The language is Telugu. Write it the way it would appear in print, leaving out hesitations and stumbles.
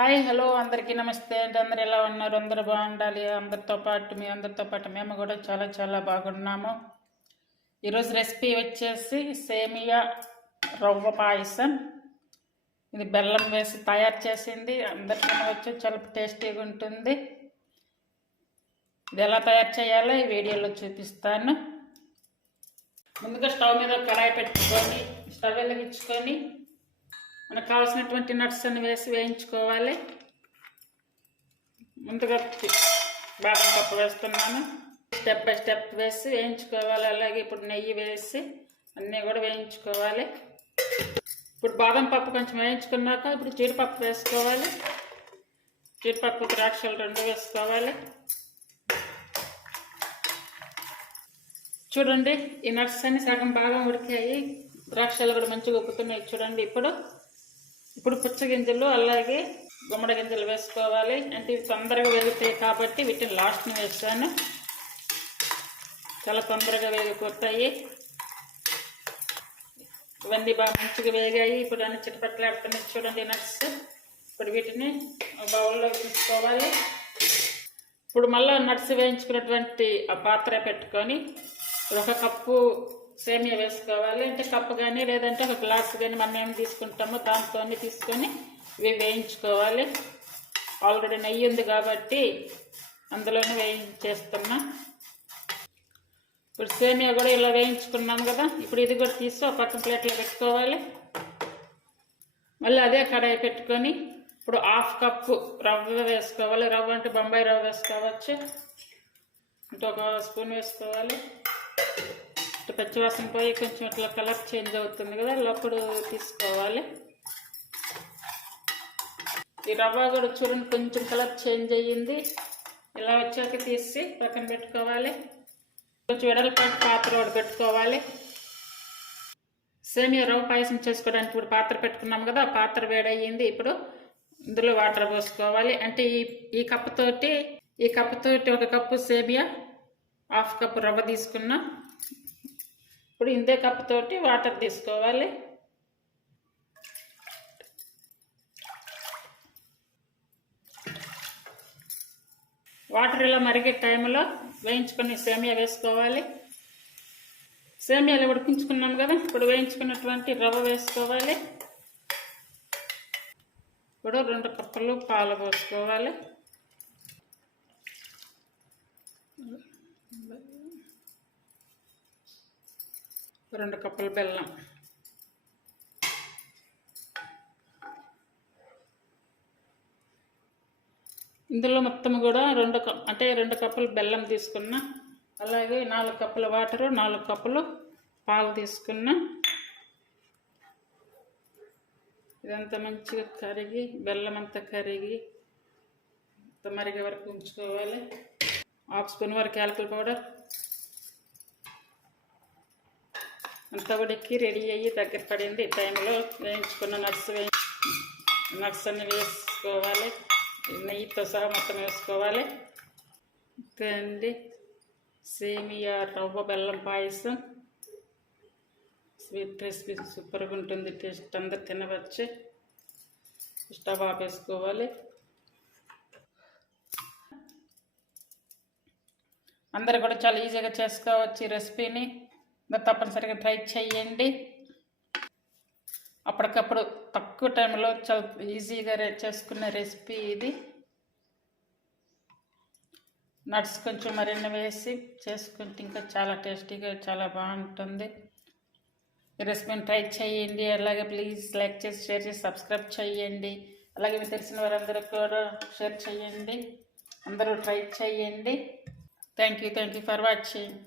హాయ్ హలో అందరికీ నమస్తే అండి. అందరు ఎలా ఉన్నారు? అందరూ బాగుండాలి. మీ అందరితో పాటు మేము కూడా చాలా చాలా బాగున్నాము. ఈరోజు రెసిపీ వచ్చేసి సేమియా రవ్వ పాయసం. ఇది బెల్లం వేసి తయారు చేసింది. అందరికీ వచ్చి చాలా టేస్టీగా ఉంటుంది. ఇది ఎలా తయారు చేయాలో ఈ వీడియోలో చూపిస్తాను. ముందుగా స్టవ్ మీద కడాయి పెట్టుకొని స్టవ్ వెలిగించుకొని మనకు కావాల్సినటువంటి నట్స్ అన్ని వేసి వేయించుకోవాలి. ముందుగా బాదం పప్పు వేస్తున్నాను. స్టెప్ బై స్టెప్ వేసి వేయించుకోవాలి. అలాగే ఇప్పుడు నెయ్యి వేసి అన్నీ కూడా వేయించుకోవాలి. ఇప్పుడు బాదం పప్పు కొంచెం వేయించుకున్నాక ఇప్పుడు జీడిపప్పు వేసుకోవాలి. జీడిపప్పు ద్రాక్షలు 2 వేసుకోవాలి. చూడండి, ఈ నట్స్ అన్ని సగం బాగా ఉడికాయి. ద్రాక్షలు కూడా మంచిగా ఉప్పుతున్నాయి. చూడండి, ఇప్పుడు పుచ్చగింజలు అలాగే గుమ్మడి గింజలు వేసుకోవాలి. అంటే ఇవి తొందరగా వేగుతాయి కాబట్టి వీటిని లాస్ట్ని వేస్తాను. చాలా తొందరగా వేగిపోతాయి. ఇవన్నీ బాగా మంచిగా వేగాయి. ఇప్పుడు అన్ని చిటపట్లాడుతున్నాయి. చూడండి నట్స్. ఇప్పుడు వీటిని బౌల్లో తీసుకోవాలి. ఇప్పుడు మళ్ళీ నట్స్ వేయించుకున్నటువంటి ఆ పాత్ర పెట్టుకొని 1 కప్పు సేమియా వేసుకోవాలి. అంటే కప్పు కానీ లేదంటే 1 గ్లాసు కానీ మనం ఏం తీసుకుంటామో దాంతో తీసుకొని ఇవి వేయించుకోవాలి. ఆల్రెడీ నెయ్యి ఉంది కాబట్టి అందులోనే వేయించేస్తున్నా. ఇప్పుడు సేమియా కూడా ఇలా వేయించుకున్నాం కదా. ఇప్పుడు ఇది కూడా తీసి ఒక పక్కన ప్లేట్లో పెట్టుకోవాలి. మళ్ళీ అదే కడాయి పెట్టుకొని ఇప్పుడు 1/2 కప్పు రవ్వ వేసుకోవాలి. రవ్వ అంటే బొంబాయి రవ్వ వేసుకోవచ్చు. అంటే 1 స్పూన్ వేసుకోవాలి. పచ్చివాసన పోయి కొంచెం ఇట్లా కలర్ చేంజ్ అవుతుంది కదా, అప్పుడు తీసుకోవాలి. ఈ రవ్వ కూడా చూడండి కొంచెం కలర్ చేంజ్ అయ్యింది. ఇలా వచ్చాక తీసి పక్కన పెట్టుకోవాలి. కొంచెం వెడల్పాటి పాత్ర ఒకటి పెట్టుకోవాలి. సేమియా రవ్వ పాయసం చేసుకోవడానికి ఇప్పుడు పాత్ర పెట్టుకున్నాం కదా, ఆ పాత్ర వేడయ్యింది. ఇప్పుడు ఇందులో వాటర్ పోసుకోవాలి. అంటే ఈ కప్పుతోటి 1 కప్పు సేమియా 1/2 కప్పు రవ్వ తీసుకున్నా. ఇప్పుడు ఇందే కప్పు తోటి వాటర్ తీసుకోవాలి. వాటర్ ఇలా మరిగే టైంలో వేయించుకొని సేమియా వేసుకోవాలి. సేమియాలు ఉడికించుకున్నాం కదా, ఇప్పుడు వేయించుకున్నటువంటి రవ్వ వేసుకోవాలి. ఇప్పుడు 2 కప్పులు పాలు పోసుకోవాలి. రెండు కప్పులు బెల్లం. ఇందులో మొత్తం కూడా 2 కప్పులు బెల్లం తీసుకున్నా. అలాగే 4 కప్పుల వాటరు 4 కప్పులు పాలు తీసుకున్నా. ఇదంతా మంచిగా కరిగి బెల్లం అంతా కరిగి మరిగే వరకు ఉంచుకోవాలి. 1/2 స్పూన్ వరకు యాలకుల పౌడర్ అంతా ఉడికి రెడీ అయ్యి దగ్గర పడింది. ఈ టైంలో వేయించుకున్న నట్స్ అన్ని వేసుకోవాలి. నెయ్యితో సహా మొత్తం వేసుకోవాలి. అండి సేమియా రవ్వ బెల్లం పాయసం స్వీట్ రెసిపీ సూపర్గా ఉంటుంది. టేస్ట్ అందరు తినవచ్చు. స్టవ్ ఆపేసుకోవాలి. అందరు కూడా చాలా ఈజీగా చేసుకోవచ్చు ఈ రెసిపీని. తప్పనిసరిగా ట్రై చేయండి. అప్పటికప్పుడు తక్కువ టైంలో చాలా ఈజీగా చేసుకునే రెసిపీ ఇది. నట్స్ కొంచెం మరిన్ని వేసి చేసుకుంటే ఇంకా చాలా టేస్టీగా చాలా బాగుంటుంది. ఈ రెసిపీని ట్రై చేయండి. అలాగే ప్లీజ్ లైక్ చేసి షేర్ చేసి సబ్స్క్రైబ్ చేయండి. అలాగే మీకు తెలిసిన వారందరూ కూడా షేర్ చేయండి. అందరూ ట్రై చేయండి. Thank you for watching.